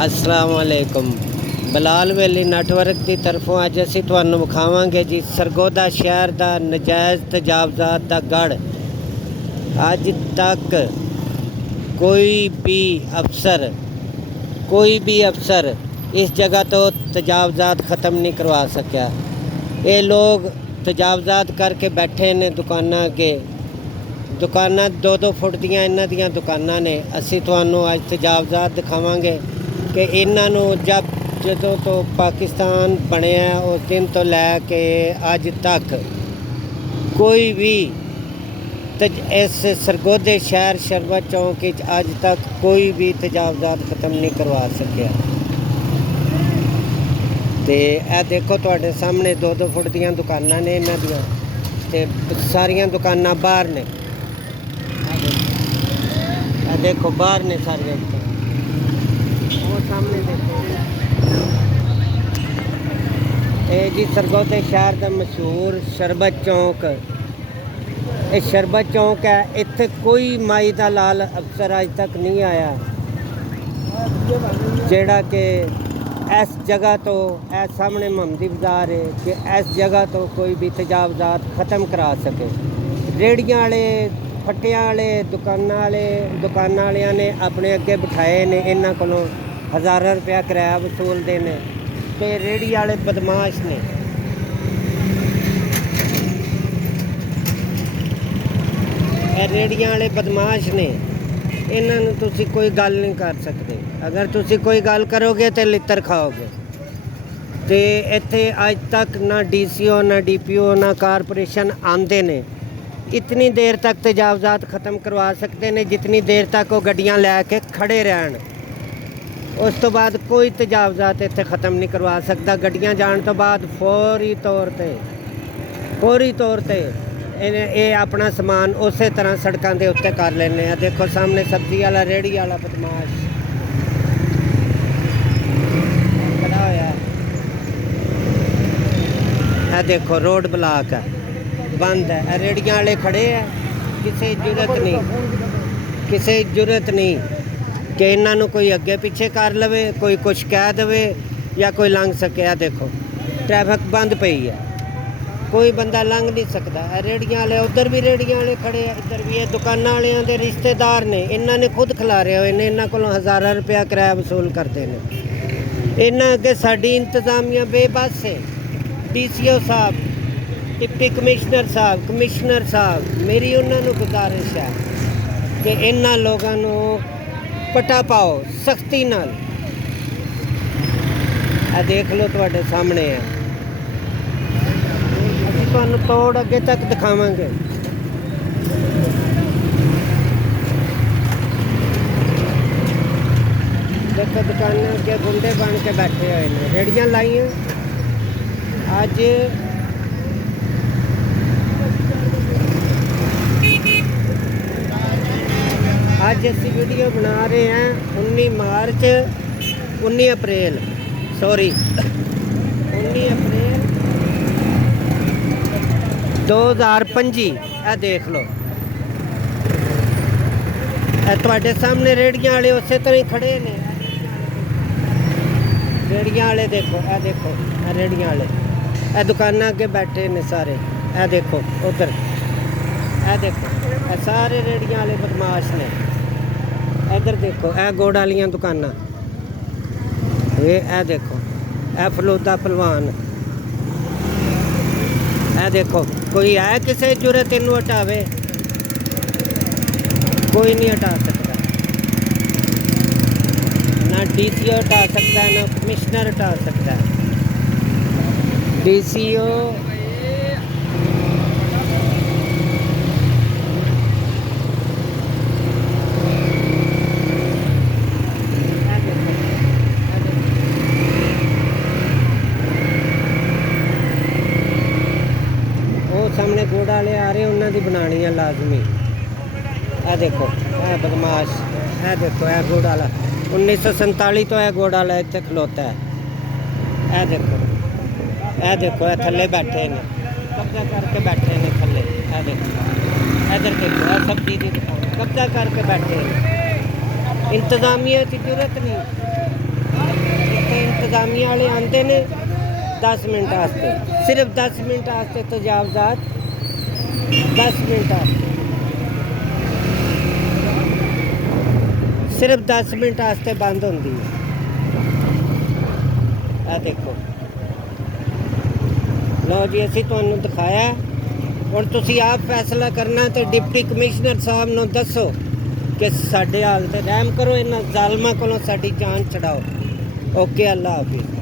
अस्सलाम वालेकुम। बलाल वैली नैटवर्क की तरफों अज असी तुहानू विखावांगे जी सरगोदा शहर का नजायज़ तजावजात का गढ़। अज तक कोई भी अफसर इस जगह तो तजावजात ख़त्म नहीं करवा सकिया। ये लोग तजावजात करके बैठे ने दुकाना अगे। दुकाना 2-2 फुट दियां इन्हां दियां दुकाना ने। असी तुहानू अज तजावजात दिखावांगे कि इन्हों जदों तो पाकिस्तान बनया उस दिन तो लैके अज तक कोई भी इस सरगोदे शहर शरबत चौक अज तक कोई भी तजावजात ख़त्म नहीं करवा सकिया। तो यह देखो तुहाडे सामने 2-2 फुट दियां दुकाना ने इन्हां दियां ते सारियां दुकाना बाहर ने। देखो बाहर ने सारियां दुकाना। वो सामने देखो ये जी सरगोदे शहर का मशहूर शरबत चौक। ये शरबत चौक है। इत्थे कोई माई का लाल अफसर अज तक नहीं आया जेड़ा कि इस जगह तो इस सामने मोहम्मदी बाजार है कि इस जगह तो कोई भी तजावजात ख़त्म करा सके। रेहड़ियां वाले फट्टियां वाले दुकाना वालियां ने अपने अगे बिठाए ने। इन्हां कोलों हज़ारों रुपया किराया वसूलते हैं। तो रेहड़ी वाले बदमाश ने। रेहड़ियां वाले बदमाश ने। इन्हों तुसी कोई गल नहीं कर सकते। अगर तुसी कोई गल करोगे तो लित्तर खाओगे। तो इत्थे अज तक ना DCO ना DPO ना कारपोरेशन आंदे ने। इतनी देर तक तजावजात ख़त्म करवा सकते हैं जितनी देर तक वो गड्डियां लैके खड़े रहन। उस तो बाद कोई तजावजात इत्थे ख़त्म नहीं करवा सकता। गड्डियां जाने तो बाद फौरी तौर पर ये अपना समान उस तरह सड़कों के उत्ते कर लेने। देखो सामने सब्जी वाला रेहड़ी वाला बदमाश खड़ा होया। है देखो रोड ब्लॉक है, बंद है। रेहड़ियां वाले खड़े हैं। किसी जरूरत नहीं कि इन्हों कोई अगे पीछे कर लवे, कोई कुछ कह दे या कोई लंघ सके। देखो ट्रैफिक बंद पई है, कोई बंदा लंघ नहीं सकता। रेहड़ियां वाले उधर भी रेहड़ियां वाले खड़े हैं, इधर भी। ये दुकाना वालियां दे रिश्तेदार ने। इन्होंने खुद खिलारे हुए ने। इन्हों को हज़ारों रुपया किराया वसूल करते हैं। इन्हों अगे साडी इंतजामिया बेबस है। DCO साहब, डिप्टी कमिश्नर साहब, मेरी उन्होंने गुजारिश है कि इन्हों लोगों पटा पाओ सख्ती नाल। देख लो तुहाडे सामने है। असीं तुहानूं तोड़ अगे तक दिखावांगे। देखो दुकान अगे गुंडे बन के बैठे हुए हैं। रेहड़ियां लाइयां अज असी वीडियो बना रहे हैं 19 अप्रैल 2025। यह देख लो तुहाडे सामने रेहड़ियां वाले उस तरह ही खड़े ने। रेहड़ियां वाले देखो, देखो रेहड़ियां वाले दुकाना अगे बैठे ने सारे। देखो उधर, देखो सारे रेहड़ियां वाले बदमाश ने। इधर देखो गुड़ वालियां दुकाना। ये देखो फलूदा पहलवान। देखो कोई है किसी जरूरत इनू हटावे? कोई नहीं हटा सकता। ना DCO हटा सकता है, ना कमिश्नर हटा सकता है। DCO सामने गुड़ वाले आ रहे, उन्होंने बनानी है लाजमी। देखो बदमाश। देखो गुड़ वाला 1947 तो गुड़ वाला इतने खलोता है। देखो थले बैठे ने, कब्जा करके बैठे ने थले। देखो इधर देखो सब्जी की दुकान कब्जा करके बैठे हैं। इंतजामिया की जरूरत नहीं। ਇੰਤਜ਼ਾਮੀਆ ਵਾਲੇ ਆਉਂਦੇ ਨੇ 10 ਮਿੰਟ ਵਾਸਤੇ, ਸਿਰਫ 10 ਮਿੰਟ ਵਾਸਤੇ ਤਜਾਵਜ਼ਾਤ 10 ਮਿੰਟ ਵਾਸਤੇ, ਸਿਰਫ 10 ਮਿੰਟ ਵਾਸਤੇ ਬੰਦ ਹੁੰਦੀ ਹੈ। ਆ ਦੇਖੋ, ਲਓ ਜੀ ਅਸੀਂ ਤੁਹਾਨੂੰ ਦਿਖਾਇਆ। ਹੁਣ ਤੁਸੀਂ ਆਪ ਫੈਸਲਾ ਕਰਨਾ ਤੇ ਡਿਪਟੀ ਕਮਿਸ਼ਨਰ ਸਾਹਿਬ ਨੂੰ ਦੱਸੋ ਕਿ ਸਾਡੇ ਹਾਲ ਤੇ ਰਹਿਮ ਕਰੋ, ਇਹਨਾਂ ਜ਼ਾਲਮਾਂ ਕੋਲੋਂ ਸਾਡੀ ਜਾਨ ਛਡਾਓ। ਓਕੇ, ਅੱਲਾ ਹਾਫਿਜ਼।